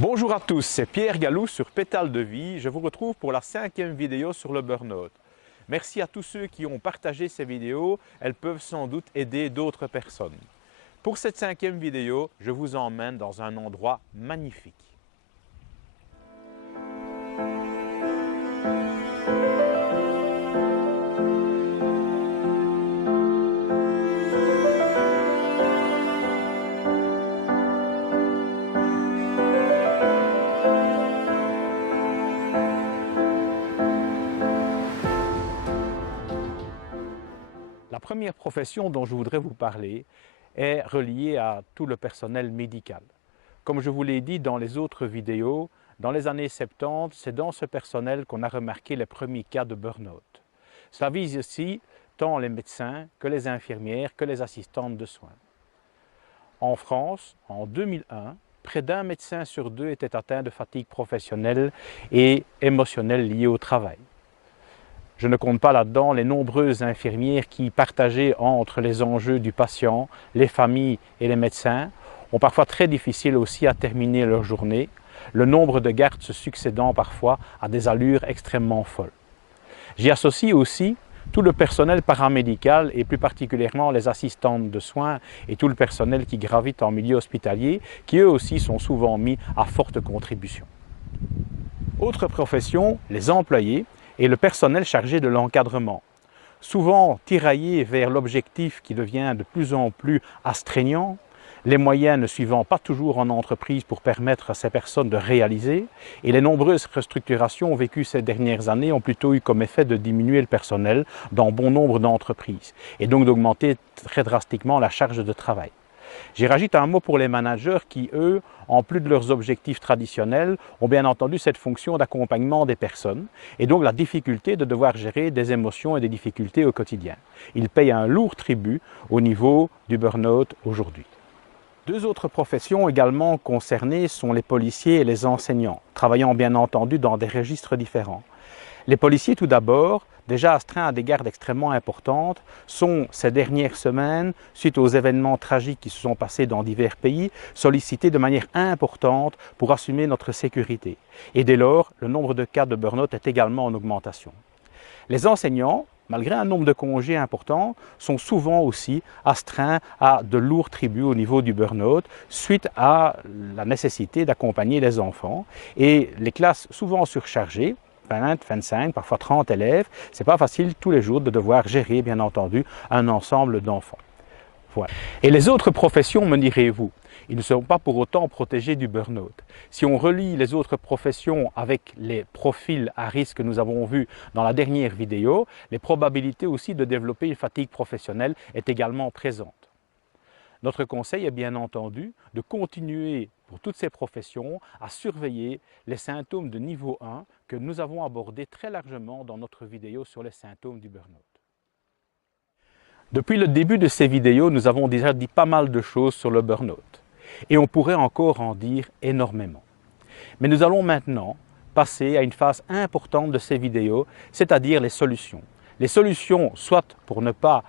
Bonjour à tous, c'est Pierre Gallou sur Pétales de Vie. Je vous retrouve pour la 5e vidéo sur le burn-out. Merci à tous ceux qui ont partagé ces vidéos, elles peuvent sans doute aider d'autres personnes. Pour cette 5e vidéo, je vous emmène dans un endroit magnifique. La première profession dont je voudrais vous parler est reliée à tout le personnel médical. Comme je vous l'ai dit dans les autres vidéos, dans les années 70, c'est dans ce personnel qu'on a remarqué les premiers cas de burn-out. Cela vise ici tant les médecins que les infirmières que les assistantes de soins. En France, en 2001, près d'un médecin sur deux était atteint de fatigue professionnelle et émotionnelle liée au travail. Je ne compte pas là-dedans les nombreuses infirmières qui, partagées entre les enjeux du patient, les familles et les médecins, ont parfois très difficile aussi à terminer leur journée, le nombre de gardes se succédant parfois à des allures extrêmement folles. J'y associe aussi tout le personnel paramédical et plus particulièrement les assistantes de soins et tout le personnel qui gravite en milieu hospitalier, qui eux aussi sont souvent mis à forte contribution. Autre profession, les employés et le personnel chargé de l'encadrement. Souvent tiraillés vers l'objectif qui devient de plus en plus astreignant, les moyens ne suivant pas toujours en entreprise pour permettre à ces personnes de réaliser, et les nombreuses restructurations vécues ces dernières années ont plutôt eu comme effet de diminuer le personnel dans bon nombre d'entreprises, et donc d'augmenter très drastiquement la charge de travail. J'y rajoute un mot pour les managers qui, eux, en plus de leurs objectifs traditionnels, ont bien entendu cette fonction d'accompagnement des personnes et donc la difficulté de devoir gérer des émotions et des difficultés au quotidien. Ils payent un lourd tribut au niveau du burn-out aujourd'hui. Deux autres professions également concernées sont les policiers et les enseignants, travaillant bien entendu dans des registres différents. Les policiers, tout d'abord, déjà astreints à des gardes extrêmement importantes, sont ces dernières semaines, suite aux événements tragiques qui se sont passés dans divers pays, sollicités de manière importante pour assumer notre sécurité. Et dès lors, le nombre de cas de burn-out est également en augmentation. Les enseignants, malgré un nombre de congés important, sont souvent aussi astreints à de lourds tributs au niveau du burn-out, suite à la nécessité d'accompagner les enfants. Et les classes souvent surchargées, 20, 25, parfois 30 élèves, ce n'est pas facile tous les jours de devoir gérer, bien entendu, un ensemble d'enfants. Voilà. Et les autres professions, me direz-vous, ils ne sont pas pour autant protégés du burn-out. Si on relie les autres professions avec les profils à risque que nous avons vus dans la dernière vidéo, les probabilités aussi de développer une fatigue professionnelle est également présente. Notre conseil est bien entendu de continuer pour toutes ces professions à surveiller les symptômes de niveau 1 que nous avons abordés très largement dans notre vidéo sur les symptômes du burn-out. Depuis le début de ces vidéos, nous avons déjà dit pas mal de choses sur le burn-out et on pourrait encore en dire énormément. Mais nous allons maintenant passer à une phase importante de ces vidéos, c'est-à-dire les solutions. Les solutions, soit pour ne pas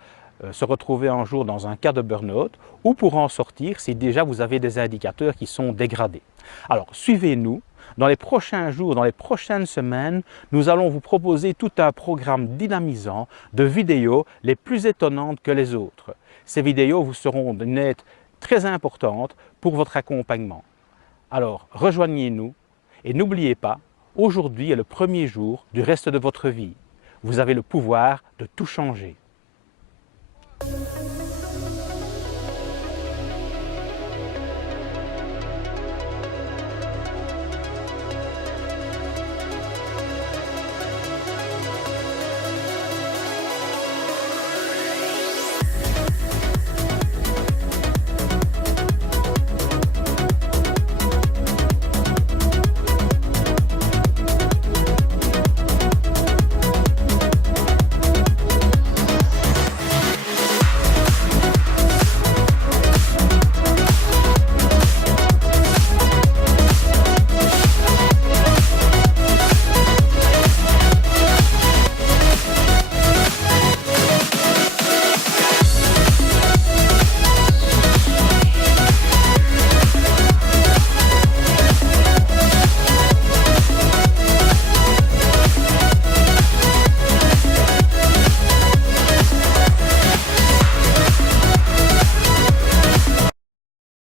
se retrouver un jour dans un cas de burn-out ou pour en sortir si déjà vous avez des indicateurs qui sont dégradés. Alors suivez-nous, dans les prochains jours, dans les prochaines semaines, nous allons vous proposer tout un programme dynamisant de vidéos les plus étonnantes que les autres. Ces vidéos vous seront d'une aide très importante pour votre accompagnement. Alors rejoignez-nous et n'oubliez pas, aujourd'hui est le premier jour du reste de votre vie. Vous avez le pouvoir de tout changer.